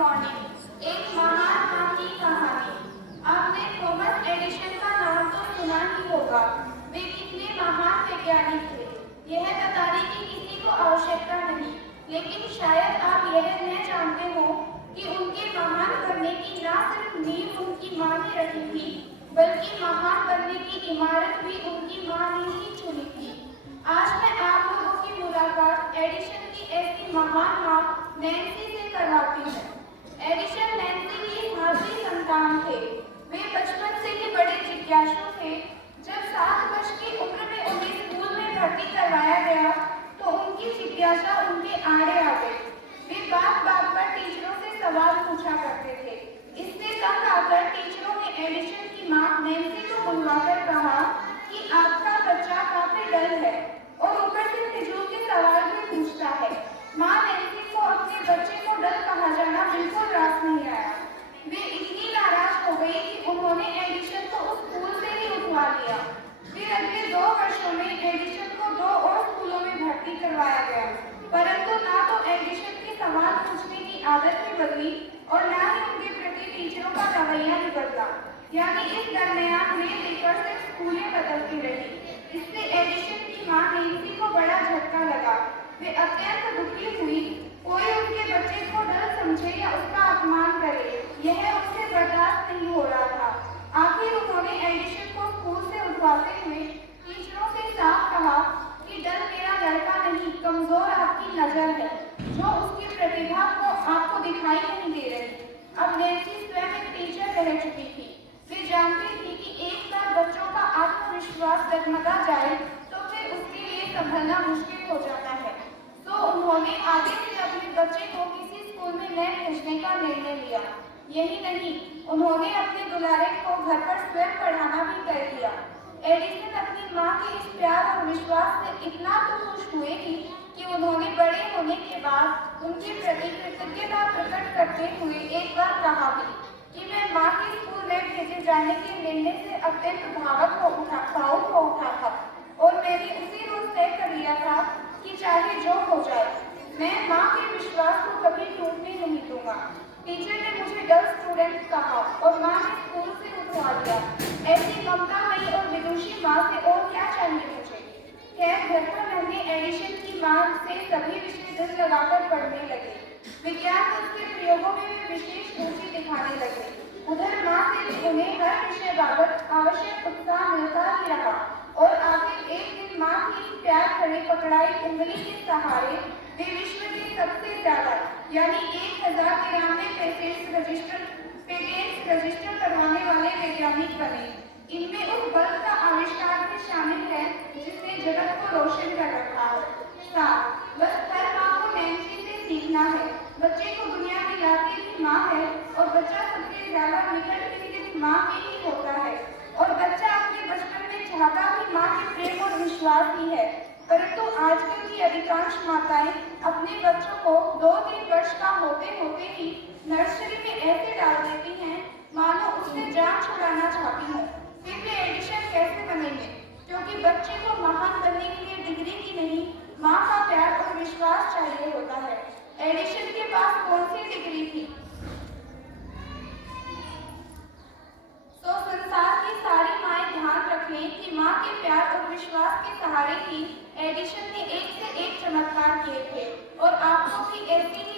Morning. एक महान माँ की कहानी। आपने थॉमस एडिसन का नाम तो सुना ही होगा। वे कितने महान वैज्ञानिक थे, यह बताने की किसी को आवश्यकता नहीं। लेकिन शायद आप यह न जानते हो कि उनके महान बनने की न सिर्फ नींव उनकी माँ ने रखी थी, बल्कि महान बनने की इमारत भी उनकी माँ ने ही चुनी थी। आज मैं आप लोगों की मुलाकात एडिसन की ऐसी महान माँ नैन्सी से करवाती हूँ। एडिसन नैन्सी की भावी संतान थे। वे बचपन से ही बड़े जिज्ञासु थे। जब 7 वर्ष की उम्र में उन्हें स्कूल में भर्ती करवाया गया तो उनकी जिज्ञासा उनके आड़े आ गई। वे बात बात पर टीचरों से सवाल पूछा करते थे। इससे तंग आकर टीचरों ने एडिसन की माँ नैन्सी को बुलवाकर कहा कि आपका बच्चा काफी डल है और ऊपर से फिजूल के सवाल भी पूछता है। माँ नैन्सी को अपने बच्चे को डल कहा जाना बिल्कुल रास नहीं आया। वे इतनी नाराज हो गई कि उन्होंने एडिसन को उस स्कूल से ही उठवा लिया। फिर अगले 2 वर्षों में एडिसन को 2 और स्कूलों में भर्ती करवाया गया, परंतु ना तो एडिसन की सवाल पूछने की आदत में बदली और ना ही उनके प्रति टीचरों का रवैया ही बदला। यानी इस दरमियान में लेकर से स्कूलें बदलती रही। इससे एडिसन की माँ नैन्सी को बड़ा झटका लगा। वे अत्यंत दुखी हुई। कोई उनके बच्चे को डल समझे या उसका अपमान करे, यह उससे बर्दाश्त नहीं हो रहा था। आखिर उन्होंने एडिसन को स्कूल से उठवाते हुए टीचरों से साफ कहा कि डल मेरा लड़का नहीं, कमजोर आपकी नजर है, जो उसकी प्रतिभा को आपको दिखाई नहीं दे रही। अब नैन्सी स्वयं एक टीचर रह चुकी थी। वे जानती थी कि एक बार बच्चों का आत्मविश्वास डगमगा जाए तो फिर उसके लिए संभलना मुश्किल हो जाता है। तो उन्होंने आगे से अपने बच्चे को किसी स्कूल में न भेजने का निर्णय लिया। यही नहीं, उन्होंने अपने दुलारे को घर पर स्वयं पढ़ाना भी तय किया। एडिसन अपनी माँ के इस प्यार और विश्वास से इतना तो खुश हुए कि उन्होंने बड़े होने के बाद उनके प्रति कृतज्ञता प्रकट करते हुए एक बार कहा भी कि मैं माँ के स्कूल में भेजे जाने के निर्णय से अत्यंत भावुक हो उठा था और मैंने उसी रोज तय कर लिया था कि चाहे जो हो जाए, मैं माँ के विश्वास को कभी टूटने नहीं दूंगा। टीचर ने मुझे डल स्टूडेंट कहा और माँ ने स्कूल से उठवा दिया। ऐसी ममतामयी और विदुषी माँ से और क्या चाहिए मुझे। खैर, घर पर रहने एडिसन की माँ से सभी विषय दिल लगाकर पढ़ने लगे। विज्ञान के उसके प्रयोगों में वे विशेष रुचि दिखाने लगे। उधर माँ से भी उन्हें हर विषय बाबत आवश्यक उत्साह मिलता ही रहा और आखिर एक दिन माँ की प्यार भरी पकड़ाई उंगली के सहारे वे विश्व के सबसे ज्यादा यानी 1093 पेटेंट्स रजिस्टर करवाने वाले वैज्ञानिक बने। इनमें उस बल्ब का आविष्कार भी शामिल है जिसने जगत को रोशन कर रखा है। बस हर माँ को नैन्सी से सीखना है। बच्चे को दुनिया में लाती भी माँ है और बच्चा सबसे ज्यादा निकट भी सिर्फ माँ के ही होता है और बच्चा अपने बचपन में चाहता भी माँ के प्रेम और विश्वास ही है। परंतु आजकल की अधिकांश माताएं अपने बच्चों को 2-3 वर्ष का होते होते ही नर्सरी में ऐसे डाल देती हैं मानो उससे जान छुड़ाना चाहती हैं। फिर वे एडिसन कैसे बनेंगे, क्योंकि बच्चे को महान बनने के लिए डिग्री की नहीं, माँ का प्यार और विश्वास चाहिए होता है। एडिसन के पास कौन सी डिग्री थी? तो संसार की सारी माएं ध्यान रखें कि माँ के प्यार और विश्वास के सहारे ही एडिसन ने एक से एक चमत्कार किए थे और आपको भी ऐसी